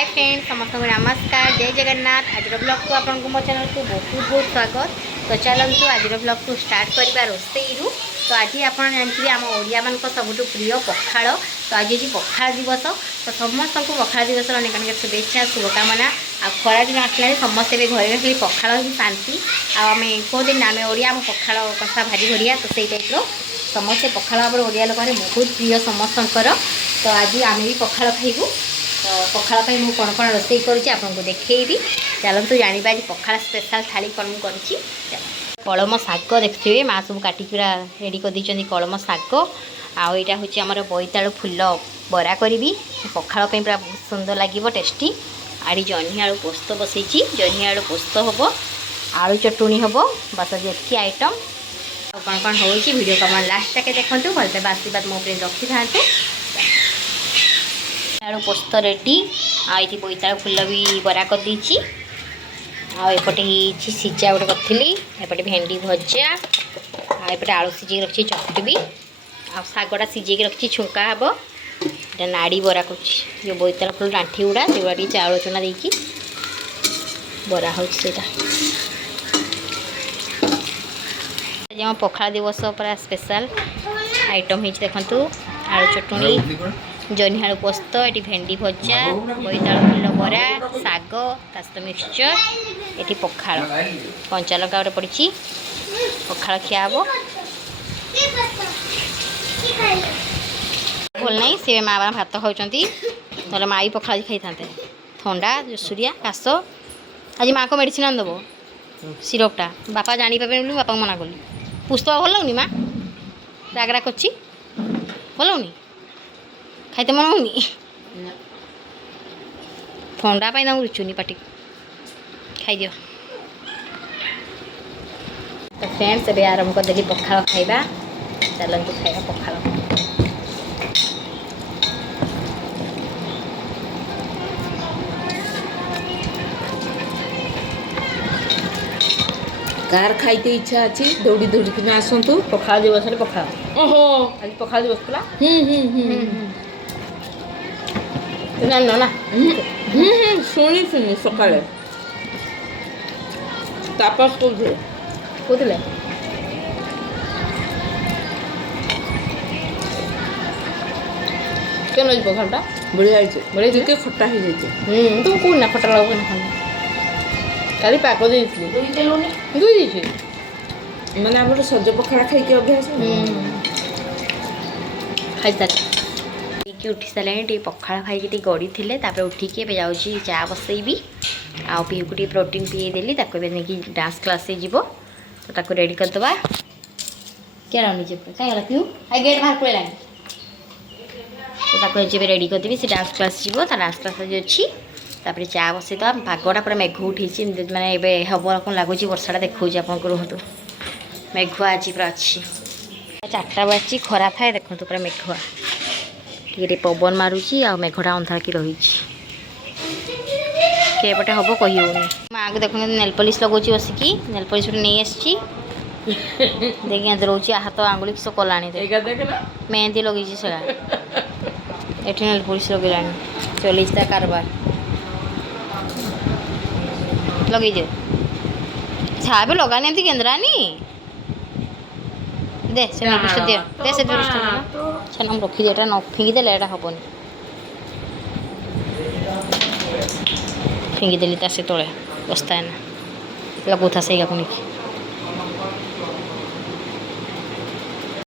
Hi friends समस्त नमस्कार जय जगन्नाथ। आज ब्लॉग को आपको मो चैनल को बहुत बहुत स्वागत। तो चलतु आज ब्लॉग को स्टार्ट करवा रोसई रु। तो आज आप जानते आम ओडिया मान सबुठ प्रिय पखाड़। तो आज हूँ पखाड़ दिवस। तो समस्त को पखाड़ दिवस अनेक अनेक शुभेच्छा शुभकामना। आ खरा दिन आसला समस्ते भी घरे खाली पखाड़ ही शांति। आम कहते आम ओडिया आम पखाड़ कषा भारी बढ़िया। तो सही टाइप समस्ते पखाड़ भाव ओडिया लोक बहुत प्रिय समस्तଙ୍କର। तो आज आम भी पखाड़ खाइबू। तो पखाड़ पर मुझे कौन कौन रोसई करूँ देखी चलतु जाना आज पखाड़ स्पेशल थाली कौन मुझे कलम शाग देखिए माँ सब काटिकी रेडी कर दी कलम शाग। आईटा हूँ आमर बोईतालु फुल बरा करी पखाड़ पूरा सुंदर लगे टेस्टी। आड़ी जह्नी आलू पोस्त बसई जह्नी आलू पोस्त हम आलू चटुणी हम बस ये आइटम कौन कौन होडियो को लास्ट तक देखूँ भल से आशीर्वाद मो रखी था। आलू पोस्त रेडी आई बोईतालु फुल भी बरा कर देछि। आएपटे सिझा गोटे करी एपटे भेंडी भजा आएपटे आलू सिझे रखी चटुटी आगटा सिझे रखी छुंका हम ये नाड़ी बरा कर जो बोईतालु फुल डांठी गुड़ा जो चाउल चूना देकी बरा हो पखाड़ दिवस पूरा स्पेशल आइटम हो देखु आलू चटुणी जह्नी आलू पोस्त ये भेंडी भजा बोईतालु फुल बरा शाग सहित मिक्सचर ये पखाड़ कंचा लंका गोटे पड़ी पखाड़ खिया हम भल ना सी माँ बाबा भात खाऊँगी ना माँ भी पखाड़ खाई था थंडा जोसुरिया काश आज माँ को मेडिसिन आन दब सिरपटा बापा जापारे बापा मना कली पुस्तक भल लगनी माँ रागरा कर भल लगनी खाइते मन होनी थंडा पाई रुचुनी पाटी खाई तो फ्रेंड्स ए आरंभ करदेली पखाड़ खाइबा चलतु खाइबा पखाड़। कार खाइते इच्छा अच्छी दौड़ी दौड़ी कि आसतु पखाड़ दिवस पखाड़ ओहो आज पखाड़ दिवस पड़ा जान ना शुणी शुणी सकाଳେ तापस कहते केन पखाड़ा बढ़िया बढ़िया टिके खट्टा हो जाए तुम कौन ना खटा लगे काली पाक दुई माने आम सज पखाड़ा खाई अभ्यास खाई सारे उठी सारे पखाड़ खाई गड़ी थे उठिकी जाऊँगी चा बसैबी आ पीहू को प्रोटीन पी देली नहीं डांस क्लास से जीव तो रेडी करदे क्या रही कहीं पीहू आई गेट बाहर पड़े तो जब रेडी करदेवी से डांस क्लास जीव डांस क्लास अच्छी तापर चा बसई तो पागटा पूरा मेघ उठी माने ए हम कौन लगुच वर्षा देखा आपको रुहतु मेघुआ आज पूरा अच्छी 4टा बाजी खरा थाए देखो पूरा मेघुआ टे पवन मारुची आ मेघटा अंधार की रही केपटे हम कही माँ को देखो नेल पॉलिश लगौची बसिकी नेल पॉलिश नहीं आसी देखिए रोचे हाथ आंगुली किस कला मेहंदी लगे से नेल पॉलिश लगे चली कारबार लगे दे छा भी लगा नहीं केन्द्रानी दे से पृष्ठ दे दे से पृष्ठ छान रखी दे न फिंगिदेले यहाँ हेनी फिंगिदेली से तले बस्ता है ना लगुता से नहीं